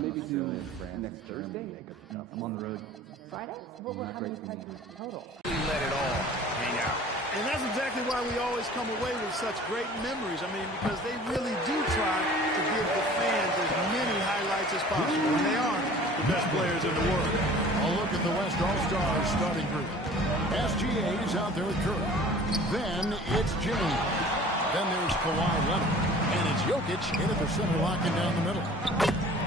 Maybe do next Thursday. I'm on the road. Friday? How many times total? We let it all hang out. And that's exactly why we always come away with such great memories. I mean, because they really do try to give the fans as many highlights as possible. And they are the best players in the world. A look at the West All-Stars starting group. SGA is out there with Curry. Then it's Jimmy. Then there's Kawhi Leonard. And it's Jokic in at the center, locking down the middle.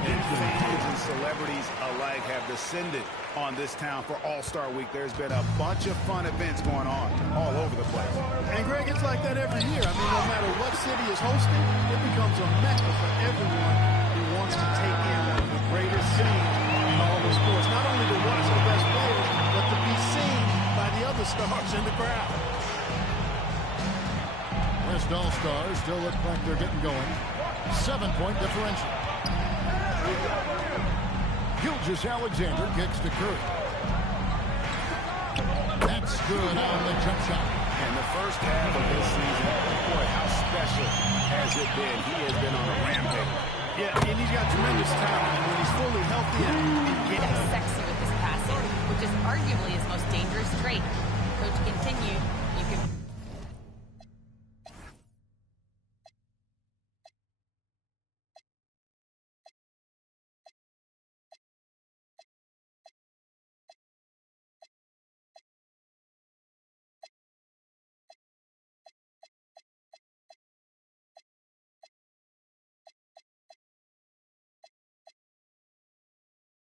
And fans and celebrities alike have descended on this town for All-Star Week. There's been a bunch of fun events going on all over the place. And, Greg, it's like that every year. I mean, no matter what city is hosting, it becomes a mecca for everyone who wants to take in one of the greatest scenes in all the sports. Not only to watch the best players, but to be seen by the other stars in the crowd. West All-Stars still look like they're getting going. 7-point differential. Gilgeous-Alexander kicks to Curry. That's good on the jump shot. And the first half of this season, boy, how special has it been? He has been on a rampage. Yeah, and he's got tremendous talent. And when he's fully healthy and Getting sexy with his passing, which is arguably his most dangerous trait. Coach continued. You can...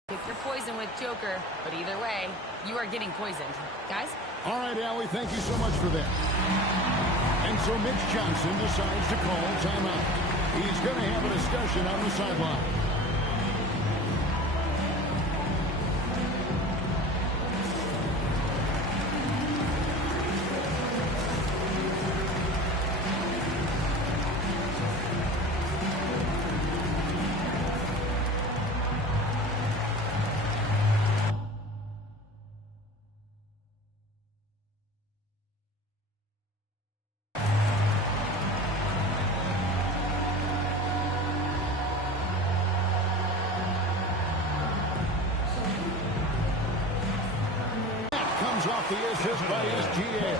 Pick your poison with Joker, but either way, you are getting poisoned. Guys? All right, Allie, thank you so much for that. And so Mitch Johnson decides to call timeout. He's going to have a discussion on the sideline. Off the assist by SGA.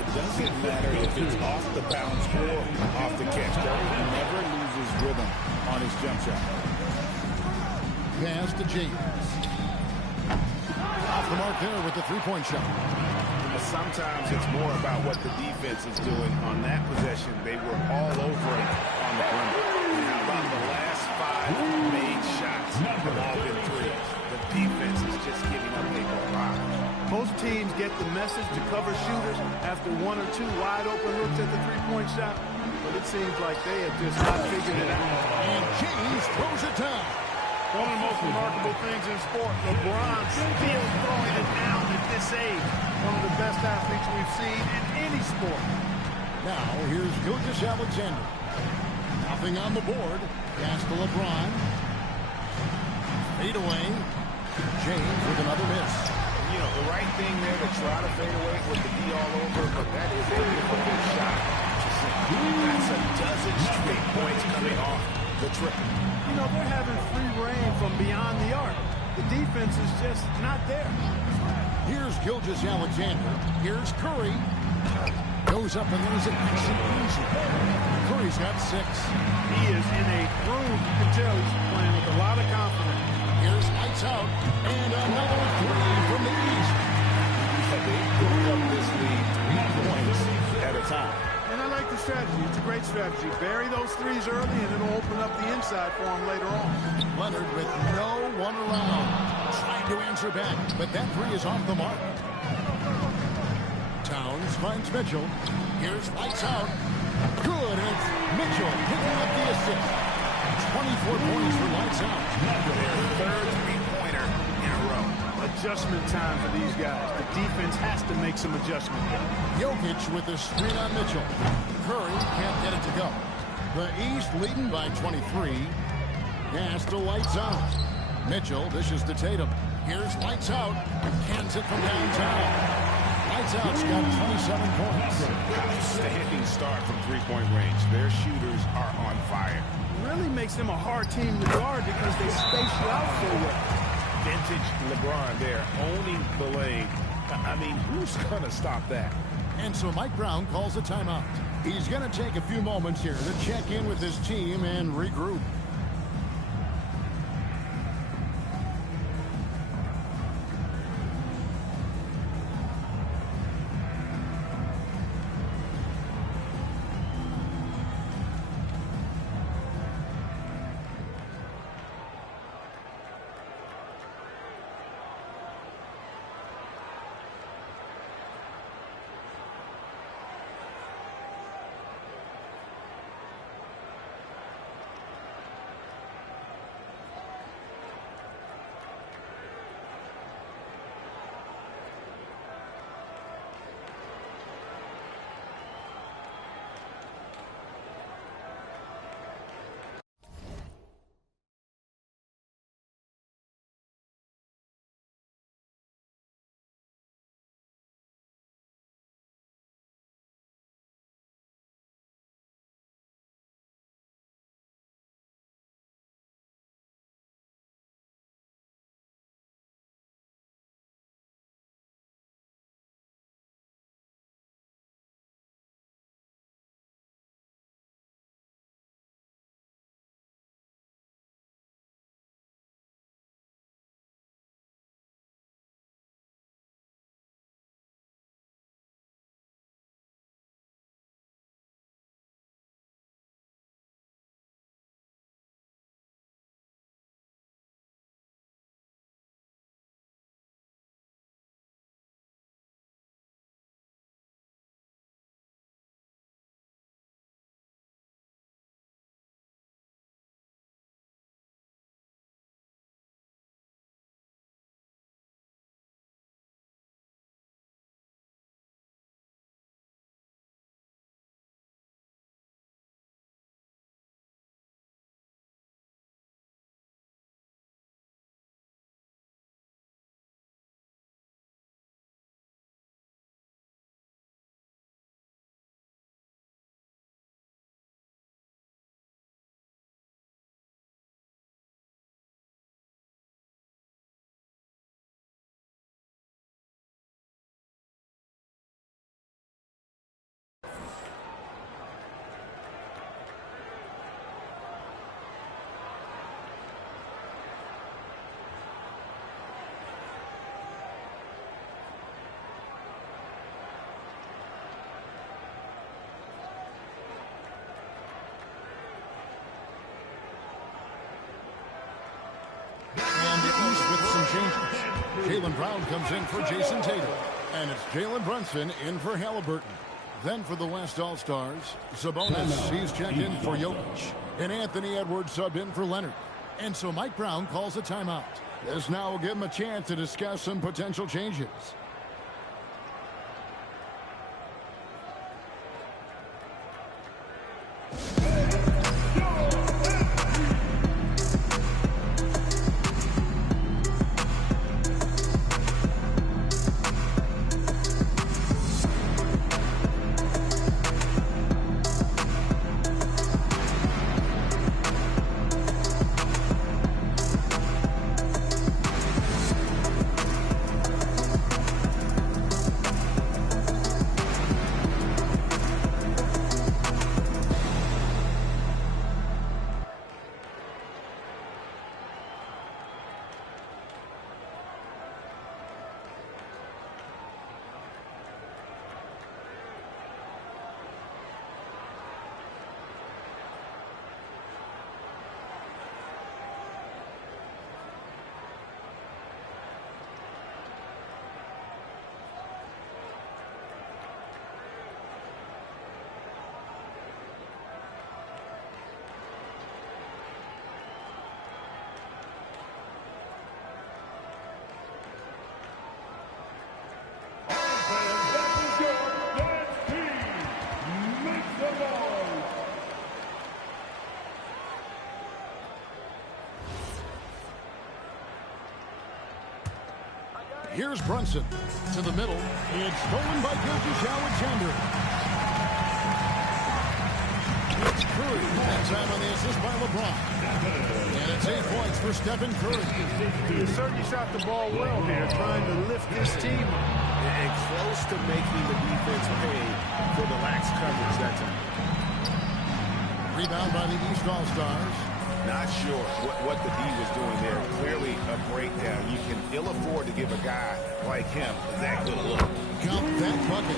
It doesn't matter if it's off the bounce or off the catch. Curry never loses rhythm on his jump shot. Pass to James. Off the mark there with the three-point shot. Sometimes it's more about what the defense is doing on that possession. They were all over him on the perimeter. And how about the last 5 made shots have all been threes? The defense is just giving up a lot. Most teams get the message to cover shooters after 1 or 2 wide-open looks at the three-point shot, but it seems like they have just not figured it out. And James throws it down. One of the most remarkable things in sport, LeBron still throwing it down at this age. One of the best athletes we've seen in any sport. Now, here's Gilgeous-Alexander. Nothing on the board. Pass to LeBron. Fade away. James with another miss. You know, the right thing there to try to fade away with the D all over, but that is a difficult shot. That's a dozen straight points coming off the triple. You know, they're having free reign from beyond the arc. The defense is just not there. Here's Gilgeous-Alexander. Here's Curry. Goes up and lays it nice and easy. Curry's got 6. He is in a groove. You can tell he's playing with a lot of confidence. Here's lights out. And another 3 from the east. They built up this lead 3 points at a time. And I like the strategy. It's a great strategy. Bury those threes early, and it'll open up the inside for him later on. Leonard with no one around. Trying to answer back, but that 3 is off the mark. Towns finds Mitchell. Here's lights out. Good, and it's Mitchell picking up the assist. 24 points for lights out. Their third three-pointer in a row. Adjustment time for these guys. The defense has to make some adjustment. Jokic with the screen on Mitchell. Curry can't get it to go. The East leading by 23. Pass to lights out. Mitchell dishes to Tatum. Here's lights out. Cans it from downtown. Lights out's got 27 points. Outstanding start from three-point range. Their shooters are on fire. Really makes them a hard team to guard because they space you out so well. Vintage LeBron there, owning the lane. I mean, who's going to stop that? And so Mike Brown calls a timeout. He's going to take a few moments here to check in with his team and regroup. changes. Jaylen Brown comes in for Jason Tatum. And it's Jalen Brunson in for Halliburton. Then for the West All-Stars, Sabonis, he's checked in for Jokic. And Anthony Edwards subbed in for Leonard. And so Mike Brown calls a timeout. This now will give him a chance to discuss some potential changes. Here's Brunson to the middle. It's stolen by Gilgeous-Alexander. It's Curry. That time on the assist by LeBron. And it's 8 points for Stephen Curry. He certainly shot the ball well here, trying to lift this team up. And close to making the defense pay for the lax coverage that time. Rebound by the East All-Stars. Not sure what the D was doing there. Clearly a breakdown. You can ill afford to give a guy like him that good a look. Count that bucket.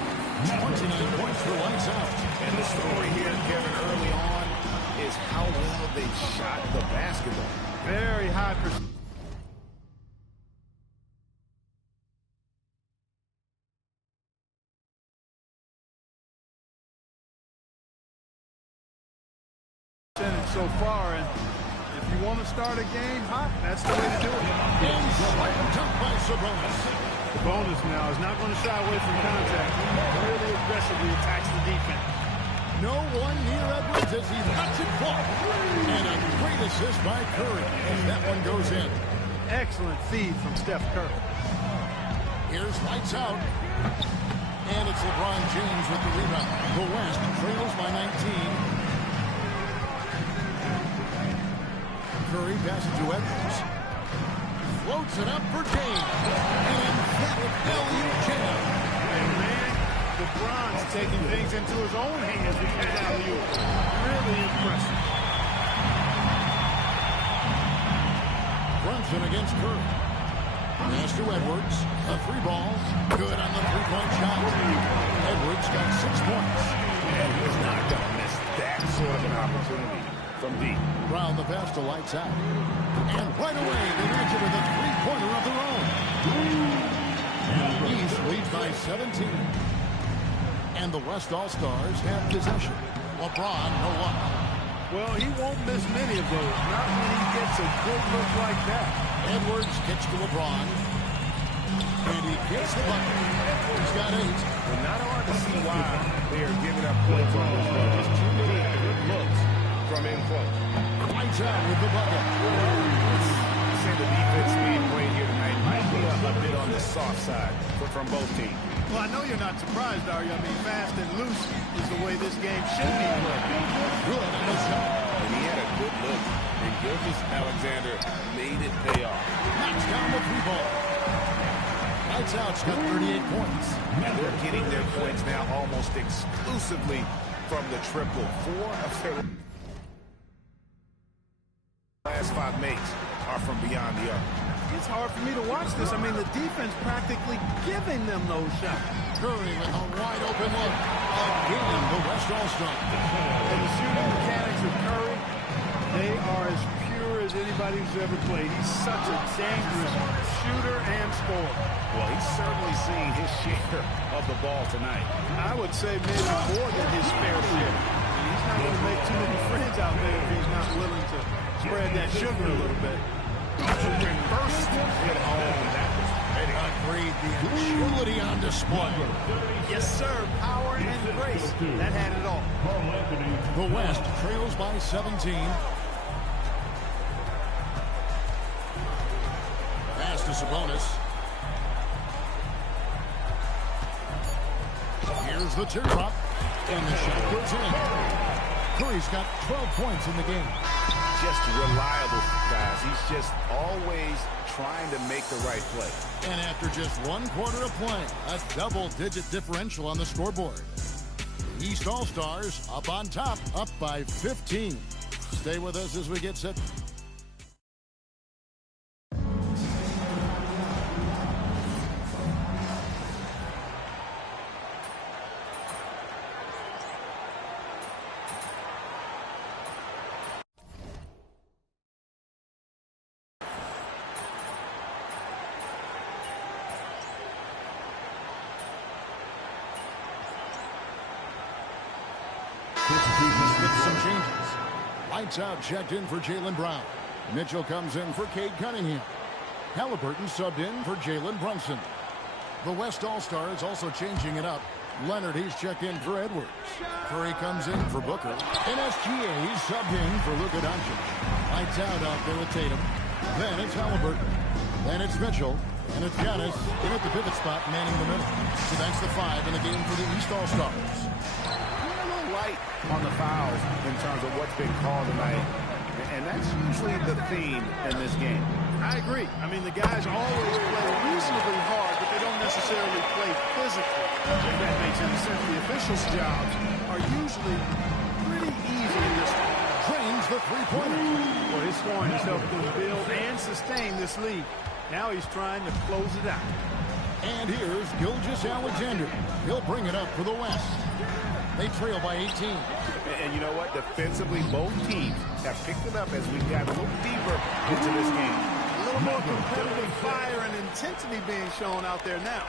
29 points for lights out. And the story here, Kevin, early on is how well they shot the basketball. Very high percentage. So far, and if you want to start a game hot, that's the way to do it. And slam dunk by Sabonis. Sabonis now is not going to shy away from contact. He really aggressively attacks the defense. No one near Edwards as he lets it fall. And a great assist by Curry as that one goes in. Excellent feed from Steph Curry. Here's lights out. And it's LeBron James with the rebound. The West trails by 19. Curry passes to Edwards. Floats it up for James. And that alley-oop jam. And man, LeBron's taking things into his own hands with that alley-oop. Really impressive. Brunson against Curry. Pass to Edwards. A three ball. Good on the three-point shot. Edwards got 6 points. And he's not going to miss that sort of an opportunity from deep. Brown the pass to lights out. And right away, they match it with a three-pointer of their own. And the East leads by 17. And the West All-Stars have possession. LeBron, no luck. Well, he won't miss many of those. Not when he gets a good look like that. Edwards kicks to LeBron. And he gets the bucket. He's got 8. Well, not hard to see why they are giving up points on this one. Just too many good looks from in close. Lights out with the bucket. Say the defense being played here tonight might be a bit on the soft side from both teams. Well, I know you're not surprised, are you? I mean, fast and loose is the way this game should be played. Good on the shot. And he had a good look. And Gilgeous-Alexander made it pay off. Knocks down the three ball. Lights out's got 38 points. And they're getting their points now almost exclusively from the triple. 4 of their last 5 makes are from beyond the arc. It's hard for me to watch this. I mean, the defense practically giving them those shots. Curry with a wide open look. Again, the West All-Star. And the shooting mechanics of Curry, they are as pure sure as anybody who's ever played. He's such a dangerous shooter and scorer. Well, he's certainly seen his share of the ball tonight. I would say maybe more than his fair share. He's not going to make too many friends out there if he's not willing to spread that sugar a little bit. First hit home. That was pretty. Agreed. The agility on display. Yes, sir. Power and grace. That had it all. The West trails by 17. Pass to Sabonis. Here's the teardrop. And the shot goes in. Curry's got 12 points in the game. Just reliable, guys. He's just always trying to make the right play. And after just 1 quarter of play, a double-digit differential on the scoreboard. The East All-Stars up on top, up by 15. Stay with us as we get set. With some changes. Lights out, checked in for Jaylen Brown. Mitchell comes in for Cade Cunningham. Halliburton subbed in for Jalen Brunson. The West All-Stars also changing it up. Leonard, he's checked in for Edwards. Curry comes in for Booker. And SGA subbed in for Luka Doncic. Lights out there with Tatum. Then it's Halliburton. Then it's Mitchell. And it's Giannis in at the pivot spot, manning the middle. So that's the 5 in the game for the East All-Stars. Light on the fouls in terms of what's been called tonight, and that's usually the theme in this game. I agree. I mean, the guys always play reasonably hard, but they don't necessarily play physically, if that makes any sense. The officials' jobs are usually pretty easy in this one. Drains the three-pointer. Well, his scoring has helped them build and sustain this lead. Now he's trying to close it out. And here's Gilgeous-Alexander. He'll bring it up for the West. They trail by 18. And you know what? Defensively, both teams have picked it up as we got a little deeper into this game. A little more competitive fire and intensity being shown out there now.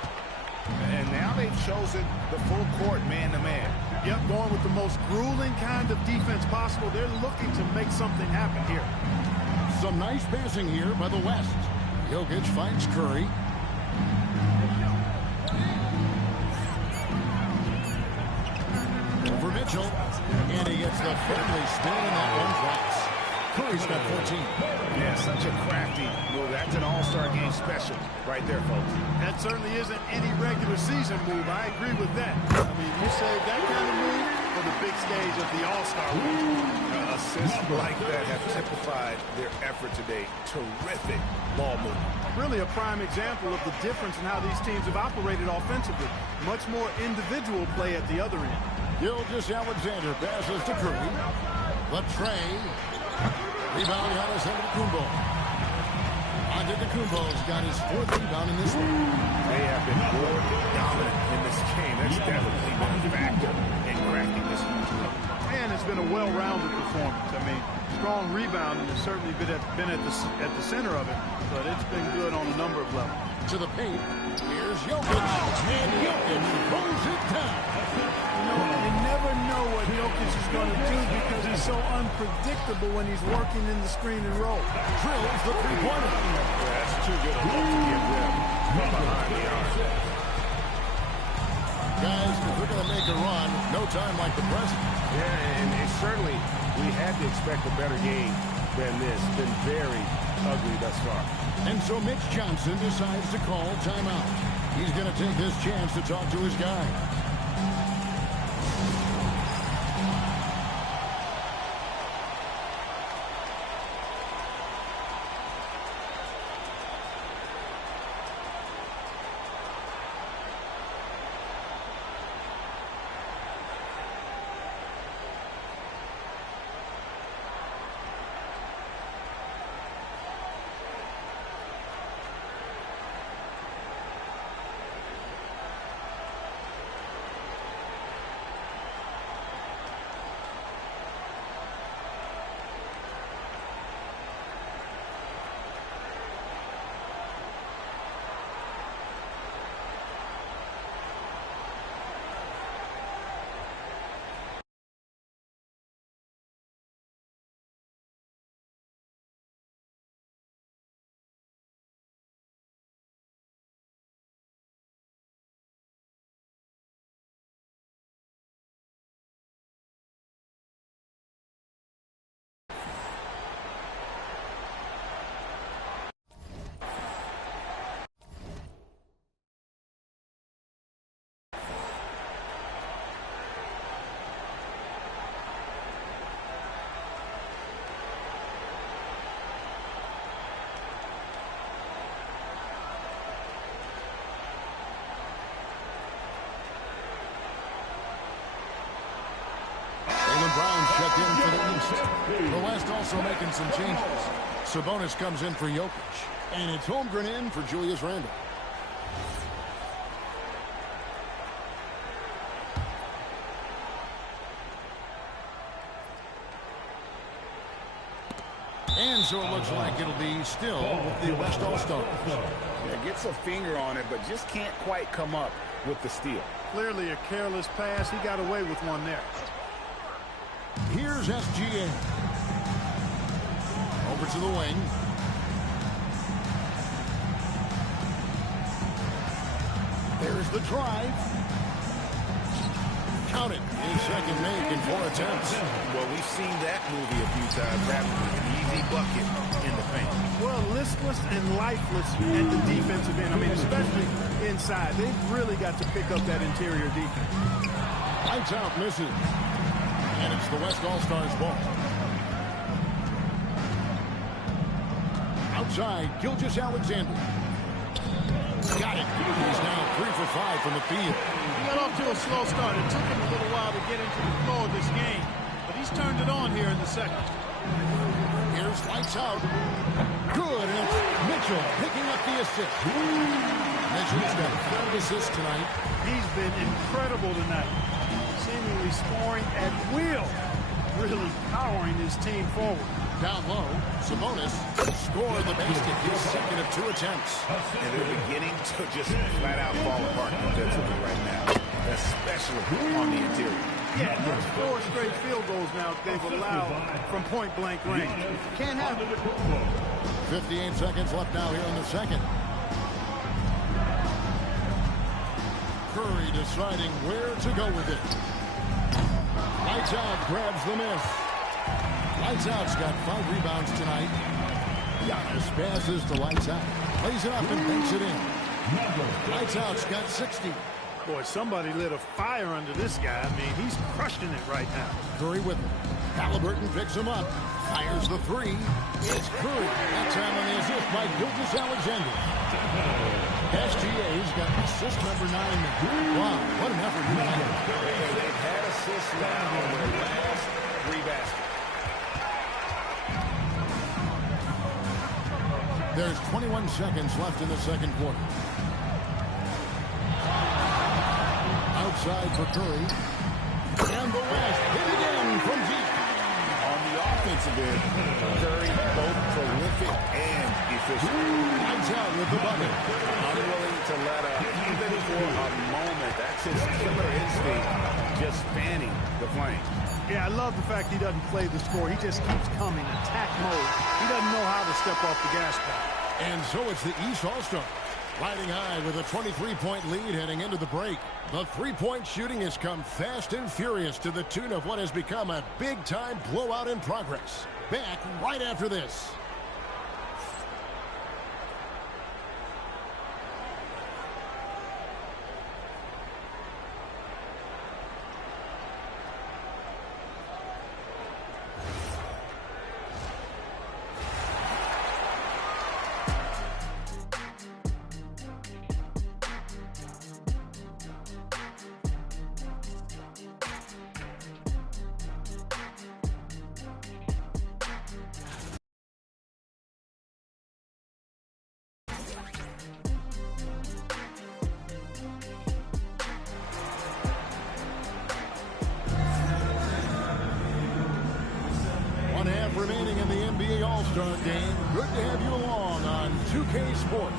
And now they've chosen the full court man-to-man. Yep, going with the most grueling kind of defense possible. They're looking to make something happen here. Some nice passing here by the West. Jokic finds Curry. Over Mitchell. And he gets the friendly spin, and that one drops. Curry's got 14. Yeah, such a crafty move. That's an all-star game special right there, folks. That certainly isn't any regular season move. I agree with that. I mean, you save that kind of move for the big stage of the All-Star week. Assists like that have typified their effort today. Terrific ball movement. Really a prime example of the difference in how these teams have operated offensively. Much more individual play at the other end. Gilgeous-Alexander passes to Curry. The tray. Rebound Giannis Antetokounmpo. Antetokounmpo's got his 4th rebound in this one. They have been more dominant in this game. That's definitely been a factor in cracking this huge lead. And it's been a well-rounded performance. I mean, strong rebounding has certainly been at the center of it, but it's been good on a number of levels. To the paint. Here's Jokic. And Jokic throws it down. You never know what Jokic is going to do because he's so unpredictable when he's working in the screen and roll. Drills the three-pointer. That's too good a look to give them from behind the arc. Guys, if they're going to make a run, no time like the present. Yeah, and certainly we had to expect a better game than this. Been very ugly thus far. And so Mitch Johnson decides to call timeout. He's going to take this chance to talk to his guy. back in for the East. The West also making some changes. Sabonis comes in for Jokic. And it's Holmgren in for Julius Randle. And so it looks like it'll be still with the West All-Stars. Yeah, gets a finger on it, but just can't quite come up with the steal. Clearly a careless pass. He got away with one there. Here's SGA. Over to the wing. There's the drive. Count it. His second make in 4 attempts. Well, we've seen that movie a few times. Having an easy bucket in the paint. Well, listless and lifeless at the defensive end. I mean, especially inside. They've really got to pick up that interior defense. Lights out, misses. And it's the West All-Stars ball. Outside, Gilgeous-Alexander. Got it. He's now 3 for 5 from the field. He got off to a slow start. It took him a little while to get into the flow of this game. But he's turned it on here in the second. Here's lights out. Good. And it's Mitchell picking up the assist. Mitchell's got 5 assists tonight. He's been incredible tonight. Seemingly scoring at will. Really powering his team forward. Down low, Sabonis scored the basket. His second of 2 attempts. And they're beginning to just flat out fall apart defensively right now, especially on the interior. Yeah, that's 4 straight field goals now they've allowed from point-blank range. Can't have it. 58 seconds left now here in the second. Curry deciding where to go with it. Lights out, grabs the miss. Lights out's got 5 rebounds tonight. Giannis passes to Lights out. Plays it up and banks it in. Lights out's got 60. Boy, somebody lit a fire under this guy. I mean, he's crushing it right now. Curry with him. Halliburton picks him up. Fires the 3. It's Curry. That time on the assist by Gilgeous-Alexander. SGA's got assist number 9. Wow, what an effort tonight. They've had assists now in their last 3 baskets. There's 21 seconds left in the second quarter. Outside for Curry. And the West hit again from deep. On the offensive end, Curry both prolific and efficient. Lights out with the bucket. Unwilling to let up, even for a moment. That's his killer instinct, just fanning the flame. Yeah, I love the fact he doesn't play the score. He just keeps coming, attack mode. He doesn't know how to step off the gas pedal. And so it's the East All-Star. Riding high with a 23-point lead heading into the break. The 3-point shooting has come fast and furious to the tune of what has become a big-time blowout in progress. Back right after this. Remaining in the NBA All-Star game. Good to have you along on 2K Sports.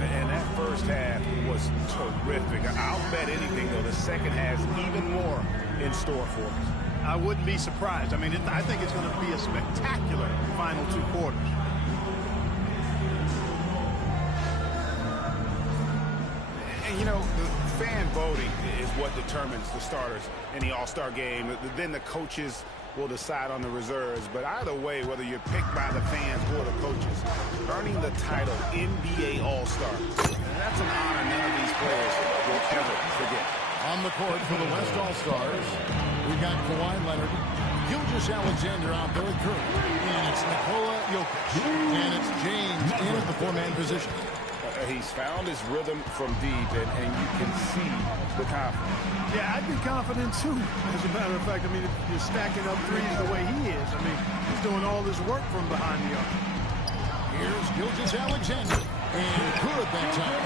And that first half was terrific. I'll bet anything, though, the second has even more in store for us. I wouldn't be surprised. I mean, I think it's going to be a spectacular final 2 quarters. And, you know, the fan voting is what determines the starters in the All-Star game. Then the coaches will decide on the reserves. But either way, whether you're picked by the fans or the coaches, earning the title NBA All-Star, that's an honor none of these players will ever forget. On the court for the West All-Stars, we got Kawhi Leonard, Gilgeous-Alexander out there with Curry, and it's Nikola Jokic, and it's James in at the 4-man position. He's found his rhythm from deep, and you can see the confidence. Yeah, I'd be confident too. As a matter of fact, I mean, if you're stacking up threes the way he is, I mean, he's doing all this work from behind the arc. Here's Gilgeous-Alexander. And good that time.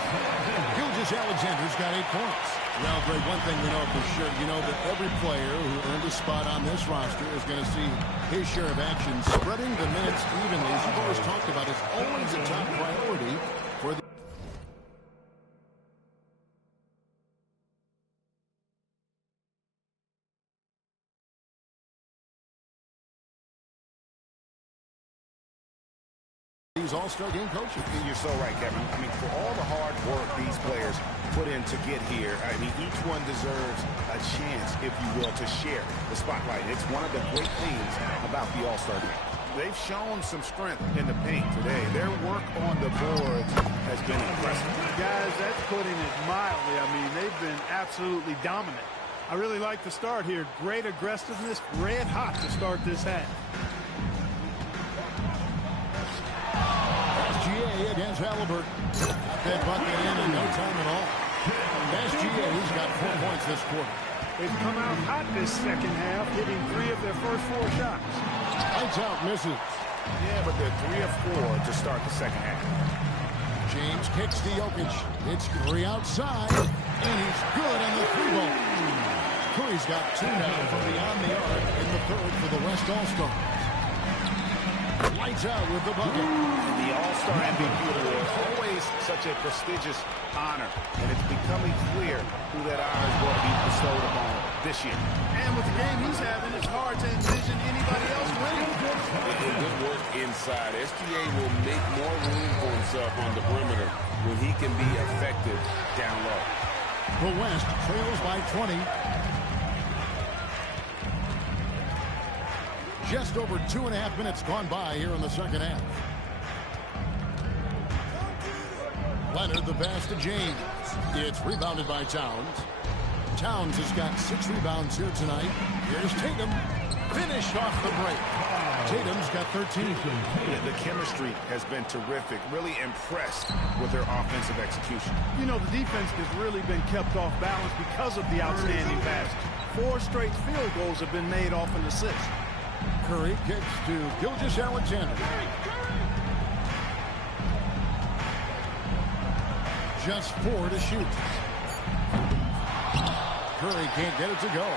Gilgeous-Alexander's got 8 points. Well, Greg, one thing we know for sure, you know that every player who earned a spot on this roster is going to see his share of action. Spreading the minutes evenly, as you've always talked about, is always a top priority for the All-Star game coaching. You're so right, Kevin. I mean, for all the hard work these players put in to get here, I mean, each one deserves a chance, if you will, to share the spotlight. It's one of the great things about the All-Star game. They've shown some strength in the paint today. Their work on the boards has been impressive. Guys, that's putting it mildly. I mean, they've been absolutely dominant. I really like the start here. Great aggressiveness, red hot to start this half. SGA against Halliburton. Got that bucket in no time at all. SGA's got 4 points this quarter. They've come out hot this second half, hitting 3 of their first 4 shots. Lights out, misses. Yeah, but they're 3 of 4 to start the second half. James kicks to Jokic. It's Curry outside, and he's good on the 3-ball. Curry's got 2 now from beyond the arc in the third for the West All-Star. Lights out with the bucket. The All-Star MVP award is always such a prestigious honor, and it's becoming clear who that honor is going to be bestowed upon this year. And with the game he's having, it's hard to envision anybody else winning. Good work inside. SGA will make more room for himself on the perimeter when he can be effective down low. The West trails by 20. Just over 2.5 minutes gone by here in the second half. Leonard, the pass to James. It's rebounded by Towns. Towns has got 6 rebounds here tonight. Here's Tatum. Finished off the break. Tatum's got 13. The chemistry has been terrific. Really impressed with their offensive execution. You know, the defense has really been kept off balance because of the outstanding pass. 4 straight field goals have been made off an assist. Curry kicks to Gilgeous-Alexander. Just 4 to shoot. Curry can't get it to go.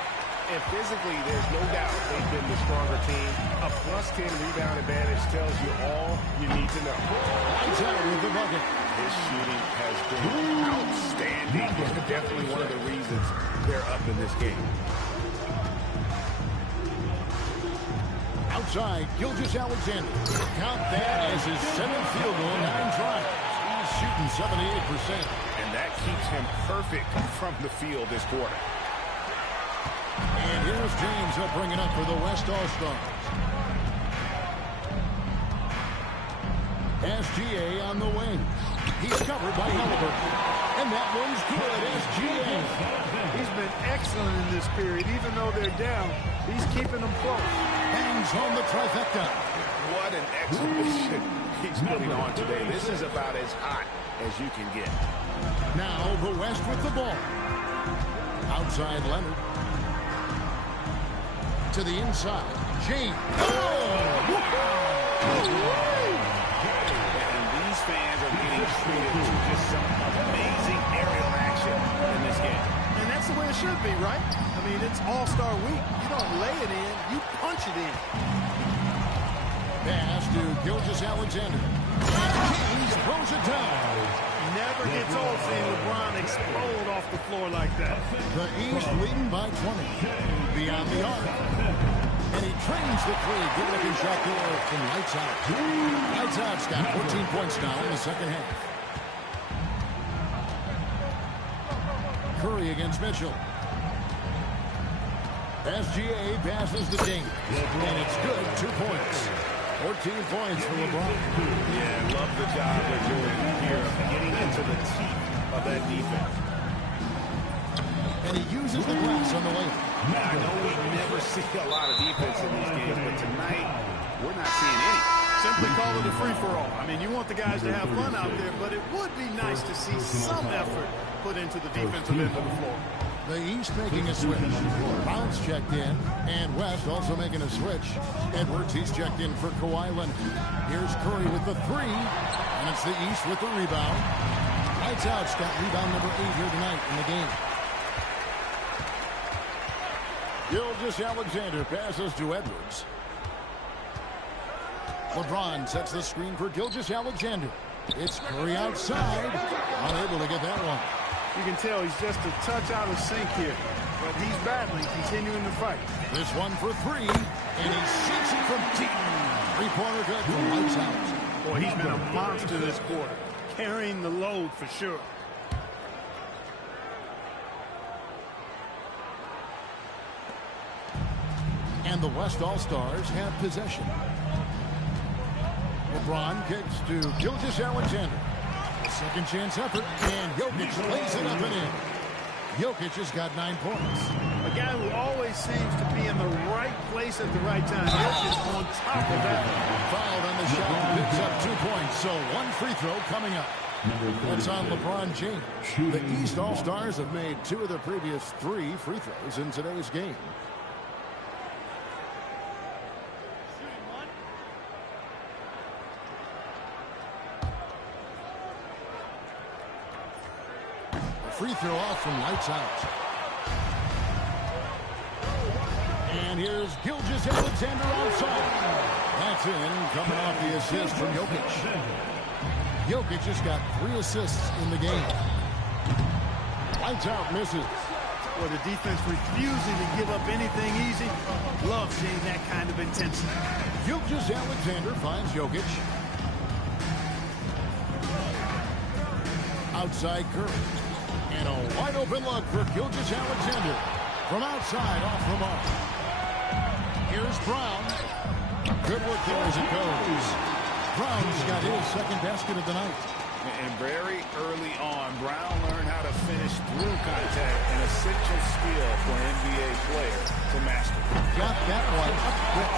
And physically, there's no doubt they've been the stronger team. A +10 rebound advantage tells you all you need to know. Lights out with the bucket. His shooting has been outstanding. Definitely one of the reasons they're up in this game. Outside, Gilgeous-Alexander. Count that as his 7th field goal, 9 tries. He's shooting 78%. And that keeps him perfect from the field this quarter. And here's James. He'll bring it up for the West All-Stars. SGA on the wing. He's covered by Halliburton. And that one's good. SGA. He's been excellent in this period. Even though they're down, he's keeping them close. Bangs home the trifecta. What an exhibition he's putting on today. This is about as hot as you can get. Now the West with the ball. Outside Leonard. To the inside. James. Oh! And these fans are getting treated to just some amazing aerial action in this game. And that's the way it should be, right? I mean, it's All-Star week. You don't lay it in, you punch it in. Pass to Gilgeous-Alexander. James throws it down. Never gets old seeing LeBron explode off the floor like that. The East leading by 20. Beyond the arc. And he trains the 3. Good looking shot there from Lights Out. Lights Out's got 14 points now in the second half. Curry against Mitchell. SGA passes the James. And it's good. 2 points. 14 points for LeBron. Yeah, love the job they're doing here of getting into the teeth of that defense. And he uses the glass on the lane. I know we never see a lot of defense in these games, but tonight we're not seeing any. Simply call it a free-for-all. I mean, you want the guys to have fun out there, but it would be nice to see some effort put into the defensive end of the floor. The East making a switch. Brown's checked in, and West also making a switch. Edwards, he's checked in for Kawhi Leonard. Here's Curry with the three, and it's the East with the rebound. Lights out's got rebound number 8 here tonight in the game. Gilgeous-Alexander passes to Edwards. LeBron sets the screen for Gilgeous-Alexander. It's Curry outside, unable to get that one. You can tell he's just a touch out of sync here, but he's battling, continuing to fight. This one for three, and he shoots it from deep. Three-pointer good from lights out. Boy, he's been a monster this quarter, carrying the load for sure. And the West All-Stars have possession. LeBron kicks to Gilgeous-Alexander. Second chance effort, and Jokic lays it up and in. Jokic has got 9 points. A guy who always seems to be in the right place at the right time. Jokic on top of that. Fouled on the shot, picks up 2 points, so one free throw coming up. That's on LeBron James. The East All-Stars have made 2 of the previous 3 free throws in today's game. Free throw off from lights out. And here's Gilgeous-Alexander outside. That's in, coming off the assist from Jokic. Jokic just got 3 assists in the game. Lights out, misses. Or the defense refusing to give up anything easy. Love seeing that kind of intensity. Gilgeous-Alexander finds Jokic. Outside Curry. And a wide open look for Gilgeous-Alexander. From outside, off the mark. Here's Brown. Good work there as it goes. Brown's got his second basket of the night. And very early on, Brown learned how to finish through contact, an essential skill for an NBA player to master. Got that one up quick.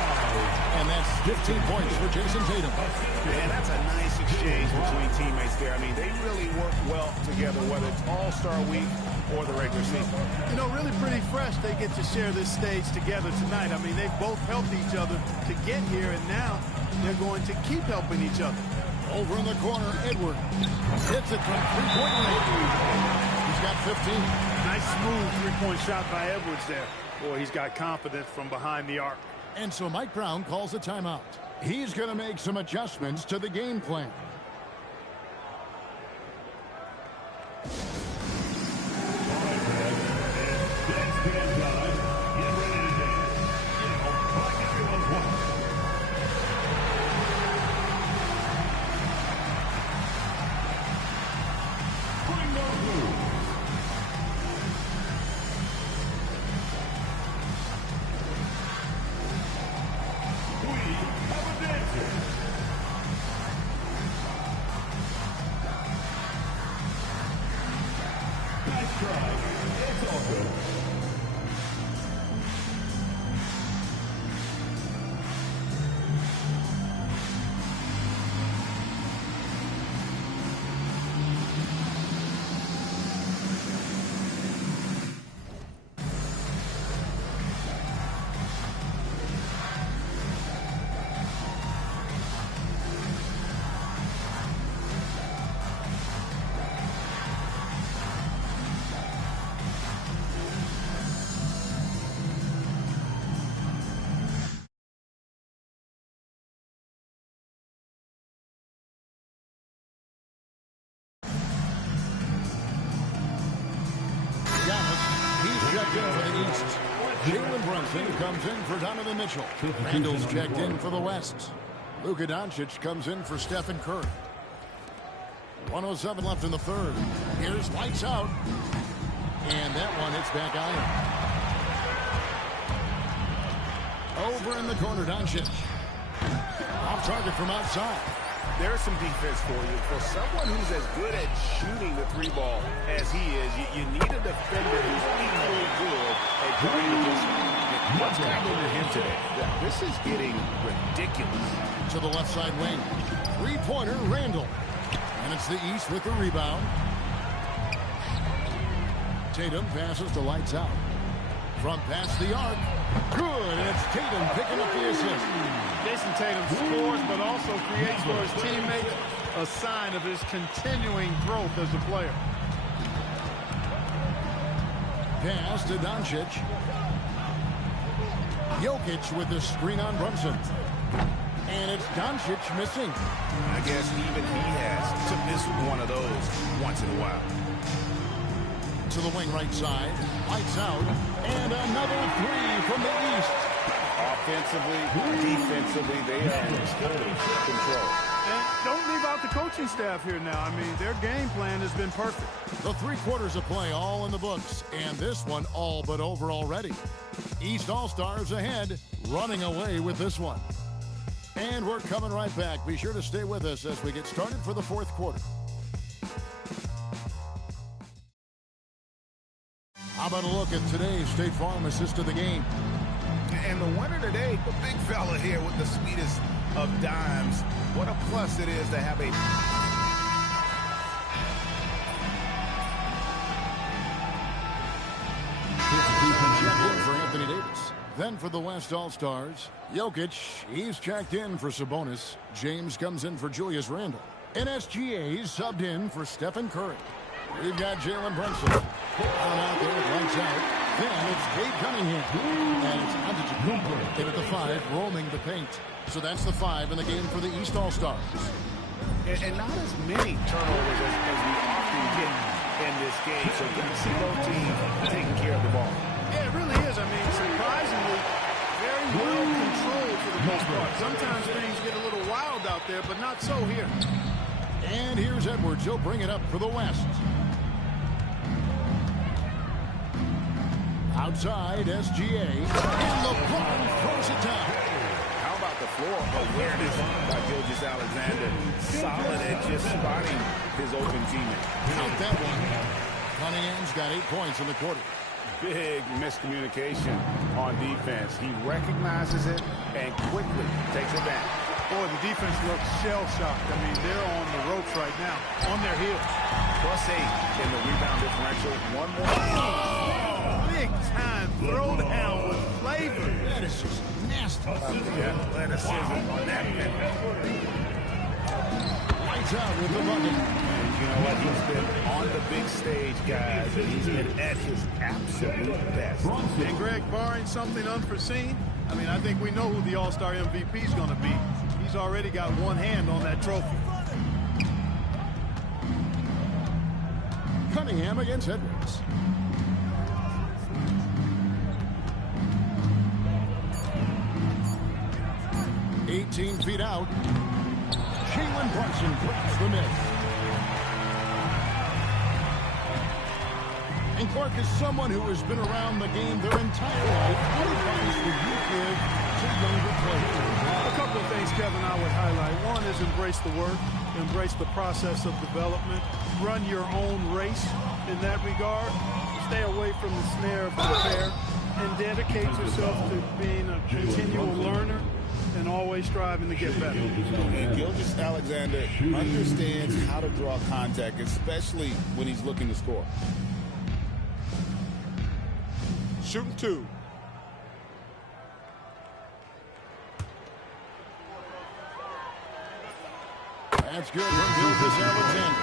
And that's 15 points for Jason Tatum. And that's a nice exchange between teammates there. I mean, they really work well together, whether it's All-Star Week or the regular season. You know, really pretty fresh they get to share this stage together tonight. I mean, they've both helped each other to get here, and now they're going to keep helping each other. Over in the corner, Edwards hits it from three-point range. He's got 15. Nice smooth three-point shot by Edwards there. Boy, he's got confidence from behind the arc. And so Mike Brown calls a timeout. He's going to make some adjustments to the game plan. Checked in for the East. Jalen Brunson comes in for Donovan Mitchell. Randall's checked in for the West. Luka Doncic comes in for Stephen Curry. 1:07 left in the third. Here's lights out. And that one hits back iron. Over in the corner, Doncic. Off target from outside. There's some defense for you. For someone who's as good at shooting the three ball as he is, you need a defender who's equally good at guarding the What's gotten into him today? This is getting ridiculous. To the left side wing. Three-pointer, Randall. And it's the East with the rebound. Tatum passes to lights out. Front past the arc. Good, and it's Tatum picking up the assist. Jason Tatum scores, but also creates for his teammates a sign of his continuing growth as a player. Pass to Doncic. Jokic with the screen on Brunson. And it's Doncic missing. I guess even he has to miss one of those once in a while. To the wing right side. Lights out. And another three from the East. Offensively, defensively, they are in total control. And don't leave out the coaching staff here now. I mean, their game plan has been perfect. The 3 quarters of play all in the books. And this one all but over already. East All-Stars ahead, running away with this one. And we're coming right back. Be sure to stay with us as we get started for the 4th quarter. How about a look at today's State Farm assist of the game? And the winner today, the big fella here with the sweetest of dimes. What a plus it is to have a... For Anthony Davis. Then for the West All-Stars, Jokic, he's checked in for Sabonis. James comes in for Julius Randle. And SGA's subbed in for Stephen Curry. We've got Jalen Brunson. On out there with lights out. Then it's Cade Cunningham. And it's Antetokounmpo in at the 5, roaming the paint. So that's the 5 in the game for the East All-Stars. And not as many turnovers as we often get in this game. So good to see both teams taking care of the ball. Yeah, it really is. I mean, surprisingly, very well controlled for the most part. Sometimes things get a little wild out there, but not so here. And here's Edwards. He'll bring it up for the West. Outside, SGA. And LeBron throws it down. How about the floor awareness by Gilgeous-Alexander? Solid at just spotting his open teammate. Count that one. Cunningham's got 8 points in the quarter. Big miscommunication on defense. He recognizes it and quickly takes it back. Boy, the defense looks shell-shocked. I mean, they're on the ropes right now, on their heels. +8 in the rebound differential. One more. Oh, big time throwdown with flavor. That is just nasty. Athleticism on that man. Lights out with the bucket. You know what? He's been on the big stage, guys, and he's been at his absolute best. And Greg, barring something unforeseen, I mean, I think we know who the All-Star MVP is going to be. He's already got one hand on that trophy. Cunningham against Edwards. "18 feet out. Jalen Brunson grabs the miss. And Clark is someone who has been around the game their entire life. What advice would you give to younger players? A couple of things, Kevin, I would highlight. One is embrace the work, embrace the process of development, run your own race in that regard, stay away from the snare of despair, and dedicate yourself to being a continual learner and always striving to get better. And Gilgeous-Alexander understands how to draw contact, especially when he's looking to score. Shooting 2. That's good from Gilgeous-Alexander.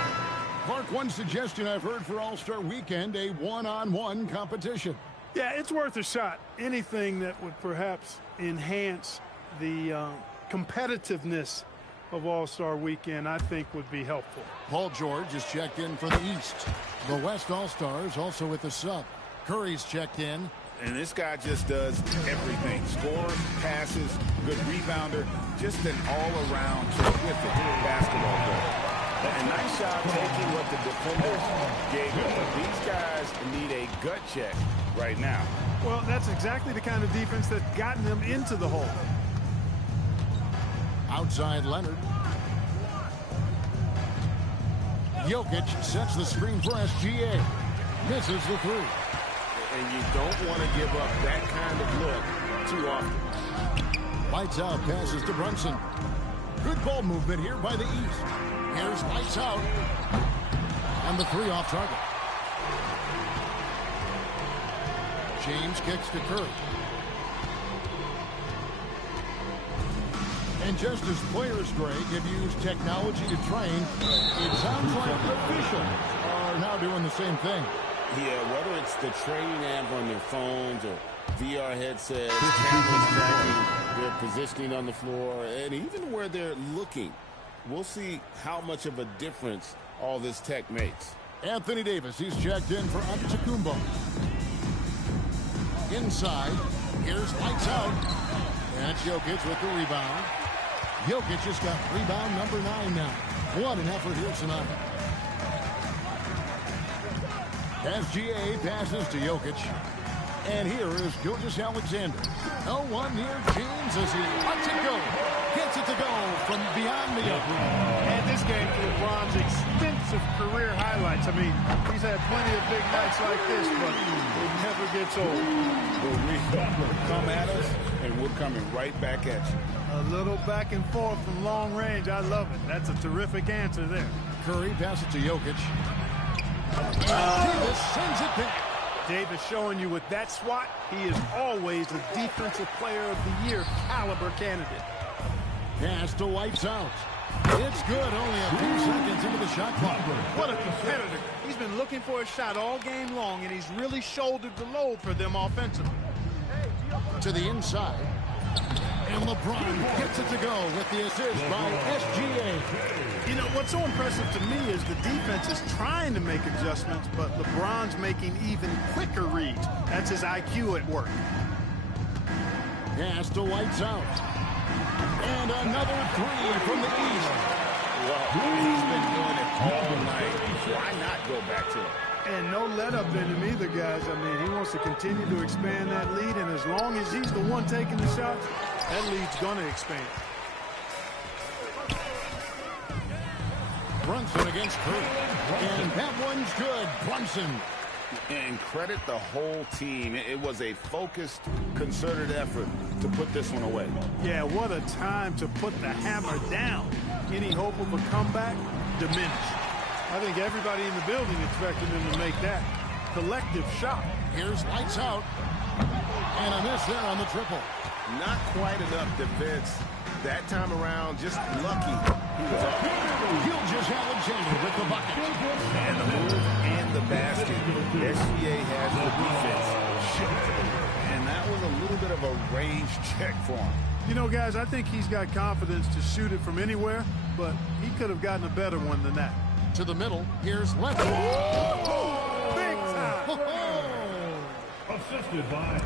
Clark, one suggestion I've heard for All-Star Weekend, a one-on-one competition. Yeah, it's worth a shot. Anything that would perhaps enhance the competitiveness of All-Star Weekend, I think, would be helpful. Paul George is checked in for the East. The West All-Stars also with the sub. Curry's checked in. And this guy just does everything. Scores, passes, good rebounder, just an all-around terrific basketball player. And nice shot taking what the defenders gave him. But these guys need a gut check right now. Well, that's exactly the kind of defense that's gotten them into the hole. Outside Leonard. Jokic sets the screen for SGA. Misses the 3. and you don't want to give up that kind of look too often. Lights out, passes to Brunson. Good ball movement here by the East. Here's lights out. And the three off target. James kicks to Curry. And just as players, Greg, have used technology to train, it sounds like the officials are now doing the same thing. Yeah, whether it's the training app on their phones or VR headsets, cameras tracking their positioning on the floor, and even where they're looking, we'll see how much of a difference all this tech makes. Anthony Davis, he's checked in for Antetokounmpo. Inside, here's lights out. And Jokic with the rebound. Jokic has got rebound number 9 now. What an effort here tonight. SGA passes to Jokic. And here is Gilgeous-Alexander. 0-1 near James as he lets it go. Gets it to go from beyond the arc. And this game for LeBron's extensive career highlights. I mean, he's had plenty of big nights like this, but it never gets old. We come at us, and we're coming right back at you. A little back and forth from long range. I love it. That's a terrific answer there. Curry passes to Jokic. And Davis sends it back. Davis showing you with that swat, he is always a Defensive Player of the Year caliber candidate. Pass to lights out. It's good, only a few seconds into the shot clock. What a competitor. He's been looking for a shot all game long, and he's really shouldered the load for them offensively. To the inside. And LeBron gets it to go with the assist by SGA. You know, what's so impressive to me is the defense is trying to make adjustments, but LeBron's making even quicker reads. That's his IQ at work. Pass to lights out. And another three from the East. Well, he's been doing it all night. Why not go back to it? And no let-up in him either, guys. I mean, he wants to continue to expand that lead, and as long as he's the one taking the shots, that lead's going to expand. Brunson against Curry. And that one's good. Brunson. And credit the whole team. It was a focused, concerted effort to put this one away. Yeah, what a time to put the hammer down. Any hope of a comeback? Diminished. I think everybody in the building expected him to make that collective shot. Here's lights out. And a miss there on the triple. Not quite enough defense that time around. Just lucky he was up. Gilgeous-Alexander with the bucket. And the move and the basket. SGA has the defense. And that was a little bit of a range check for him. You know, guys, I think he's got confidence to shoot it from anywhere, but he could have gotten a better one than that. To the middle, here's left. Big time! Assisted by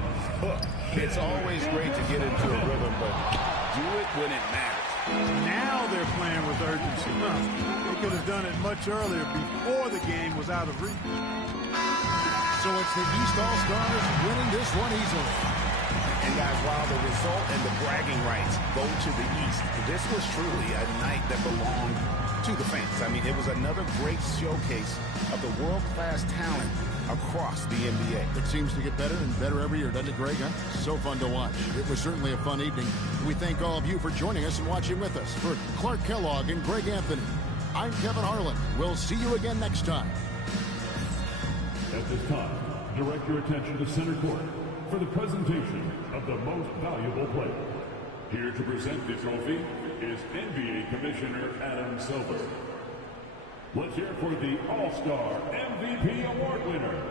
It's always great to get into a rhythm, but do it when it matters. Now they're playing with urgency. They could have done it much earlier before the game was out of reach. So it's the East All-Stars winning this one easily. And guys, while the result and the bragging rights go to the East, this was truly a night that belonged to the fans. I mean, it was another great showcase of the world-class talent across the NBA. It seems to get better and better every year, doesn't it, Greg? Huh? So fun to watch. It was certainly a fun evening. We thank all of you for joining us and watching with us. For Clark Kellogg and Greg Anthony, I'm Kevin Harlan. We'll see you again next time. At this time, direct your attention to center court for the presentation of the most valuable player. Here to present the trophy is NBA Commissioner Adam Silver. Let's hear it for the All-Star MVP Award winner,